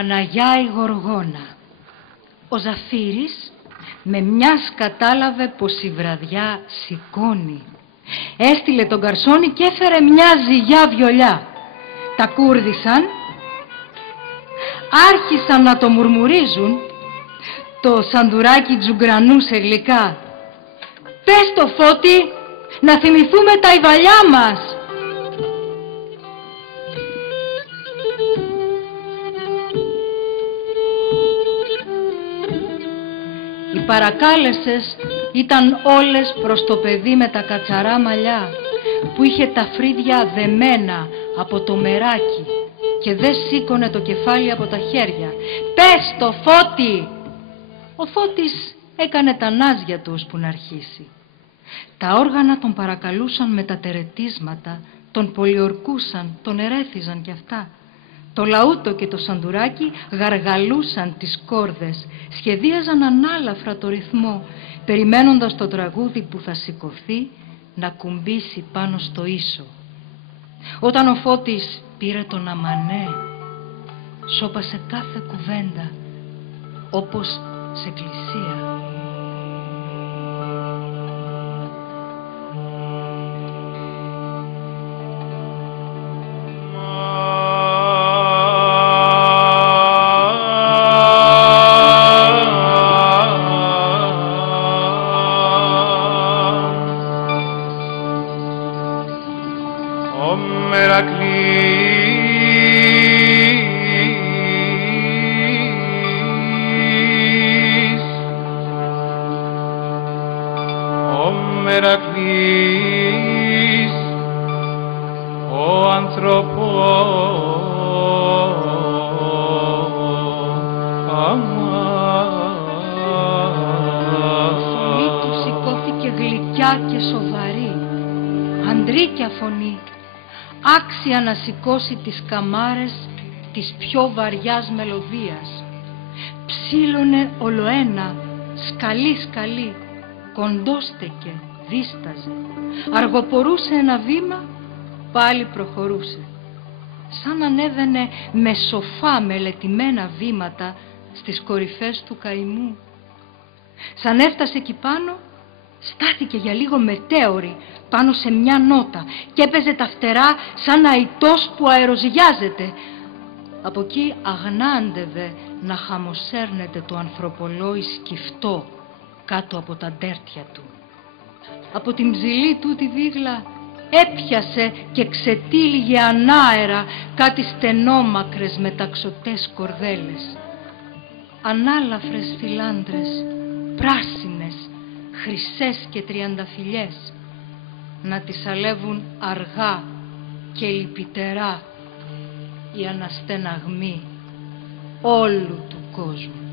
Παναγιά η Γοργόνα. Ο Ζαφύρης με μιας κατάλαβε πως η βραδιά σηκώνει. Έστειλε τον καρσόνι και έφερε μια ζυγιά βιολιά. Τα κούρδισαν, άρχισαν να το μουρμουρίζουν. Το Σαντουράκι τζουγκρανούσε γλυκά. «Πες το Φώτη, να θυμηθούμε τα ιβαλιά μας!» Οι παρακάλεσες ήταν όλες προς το παιδί με τα κατσαρά μαλλιά, που είχε τα φρύδια δεμένα από το μεράκι και δεν σήκωνε το κεφάλι από τα χέρια. «Πες το Φώτη!» Ο Φώτης έκανε τα νάζια του ώσπου να αρχίσει. Τα όργανα τον παρακαλούσαν με τα τερετίσματα, τον πολιορκούσαν, τον ερέθιζαν κι αυτά. Το λαούτο και το Σαντουράκι γαργαλούσαν τις κόρδες, σχεδίαζαν ανάλαφρα το ρυθμό, περιμένοντας το τραγούδι που θα σηκωθεί να κουμπίσει πάνω στο ίσο. Όταν ο Φώτης πήρε τον αμανέ, σώπασε κάθε κουβέντα, όπως σε εκκλησία. Άξια να σηκώσει τις καμάρες της πιο βαριάς μελωδίας. Ψήλωνε ολοένα, σκαλί, κοντόστεκε, δίσταζε. Αργοπορούσε ένα βήμα, πάλι προχωρούσε. Σαν ανέβαινε με σοφά μελετημένα βήματα στις κορυφές του καημού. Σαν έφτασε εκεί πάνω, στάθηκε για λίγο μετέωρη πάνω σε μια νότα και έπαιζε τα φτερά σαν αητός που αεροζυγιάζεται. Από εκεί αγνάντευε να χαμοσέρνεται το ανθρωπολόι σκυφτό κάτω από τα ντέρτια του. Από την ψηλή του τη δίγλα έπιασε και ξετύλιγε ανάερα κάτι στενόμακρες μεταξωτές κορδέλες. Ανάλαφρες φιλάντρες, πράσινες, χρυσές και τριανταφυλιές, να τις αλεύουν αργά και λυπητερά οι αναστεναγμοί όλου του κόσμου.